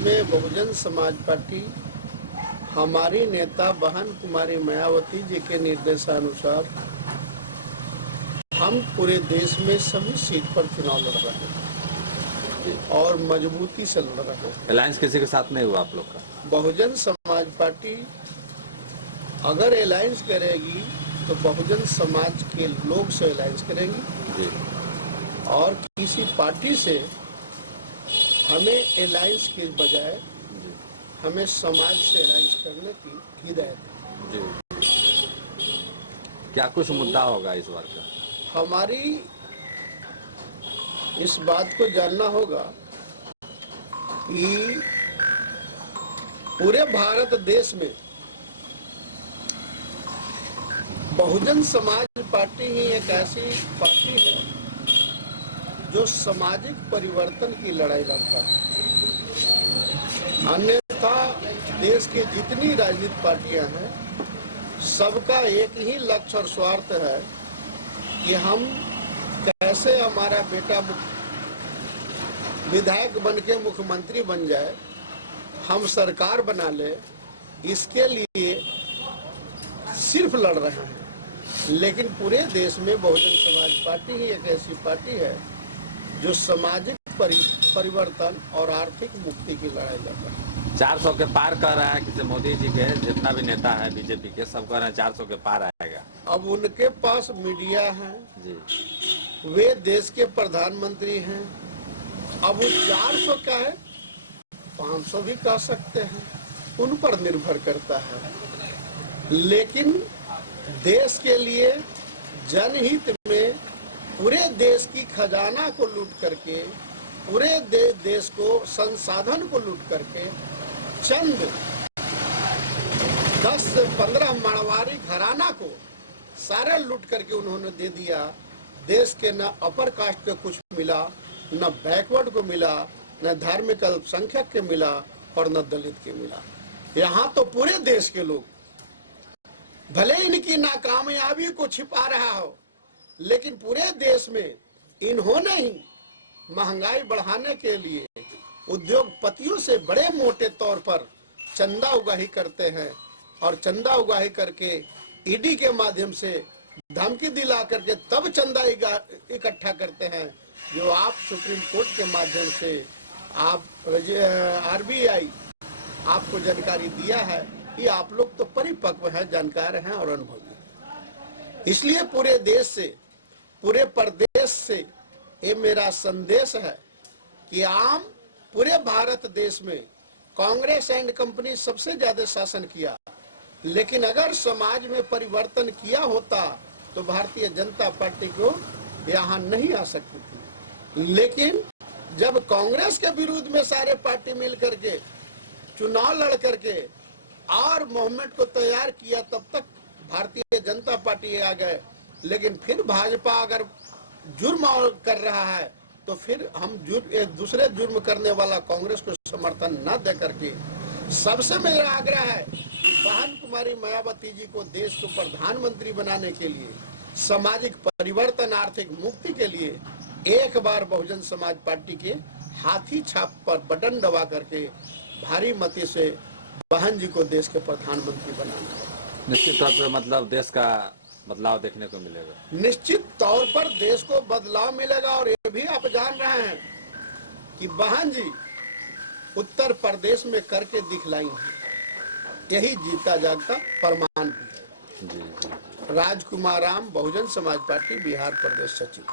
में बहुजन समाज पार्टी हमारी नेता बहन कुमारी मायावती जी के निर्देशानुसार हम पूरे देश में सभी सीट पर चुनाव लड़ रहे हैं और मजबूती से लड़ रहे हैं। अलायंस किसी के साथ नहीं हुआ आप लोग का? बहुजन समाज पार्टी अगर अलायंस करेगी तो बहुजन समाज के लोग से अलायंस करेंगी जी। और किसी पार्टी से हमें अलायंस के बजाय हमें समाज से अलायंस करने की हिदायत है जी। क्या कुछ मुद्दा होगा इस बार का? हमारी इस बात को जानना होगा कि पूरे भारत देश में बहुजन समाज पार्टी ही एक ऐसी पार्टी है जो सामाजिक परिवर्तन की लड़ाई लड़ता है। अन्यथा देश के जितनी राजनीतिक पार्टियां हैं सबका एक ही लक्ष्य और स्वार्थ है कि हम कैसे हमारा बेटा विधायक बन के मुख्यमंत्री बन जाए, हम सरकार बना ले, इसके लिए सिर्फ लड़ रहे हैं। लेकिन पूरे देश में बहुजन समाज पार्टी ही एक ऐसी पार्टी है जो सामाजिक परिवर्तन और आर्थिक मुक्ति की लड़ाई लड़ रहा है। 400 के पार कर रहा है किसी मोदी जी के जितना भी नेता है बीजेपी के, सब कह रहे हैं 400 के पार आएगा। अब उनके पास मीडिया है जी, वे देश के प्रधानमंत्री हैं। अब वो 400 का है 500 भी कह सकते हैं, उन पर निर्भर करता है। लेकिन देश के लिए जनहित में पूरे देश की खजाना को लूट करके, पूरे देश को संसाधन को लूट करके चंद 10 से 15 मारवाड़ी घराना को सारे लूट करके उन्होंने दे दिया। देश के न अपर कास्ट के कुछ मिला, न बैकवर्ड को मिला, न धार्मिक अल्पसंख्यक के मिला और न दलित के मिला। यहाँ तो पूरे देश के लोग भले इनकी नाकामयाबी को छिपा रहा हो, लेकिन पूरे देश में इन्होंने ही महंगाई बढ़ाने के लिए उद्योगपतियों से बड़े मोटे तौर पर चंदा उगाही करते हैं और चंदा उगाही करके ईडी के माध्यम से धमकी दिला करके तब चंदा इकट्ठा करते हैं जो आप सुप्रीम कोर्ट के माध्यम से आप आरबीआई आपको जानकारी दिया है कि आप लोग तो परिपक्व हैं, जानकार हैं और अनुभवी। इसलिए पूरे देश से, पूरे प्रदेश से ये मेरा संदेश है कि आम पूरे भारत देश में कांग्रेस एंड कंपनी सबसे ज्यादा शासन किया, लेकिन अगर समाज में परिवर्तन किया होता तो भारतीय जनता पार्टी को यहाँ नहीं आ सकती थी। लेकिन जब कांग्रेस के विरुद्ध में सारे पार्टी मिल करके चुनाव लड़ करके और मूवमेंट को तैयार किया, तब तक भारतीय जनता पार्टी आ गए। लेकिन फिर भाजपा अगर जुर्म कर रहा है तो फिर हम दूसरे जुर्म करने वाला कांग्रेस को समर्थन न दे करके, सबसे मेरा आग्रह है कि बहन कुमारी मायावती जी को देश को प्रधानमंत्री बनाने के लिए, सामाजिक परिवर्तन, आर्थिक मुक्ति के लिए एक बार बहुजन समाज पार्टी के हाथी छाप पर बटन दबा करके भारी मती से बहन जी को देश के प्रधानमंत्री बनाना। निश्चित तौर पर मतलब देश का बदलाव देखने को मिलेगा। निश्चित तौर पर देश को बदलाव मिलेगा। और ये भी आप जान रहे हैं कि बहन जी उत्तर प्रदेश में करके दिखलाई है, यही जीता जागता प्रमाण भी है। जी। राजकुमार राम, बहुजन समाज पार्टी, बिहार प्रदेश सचिव।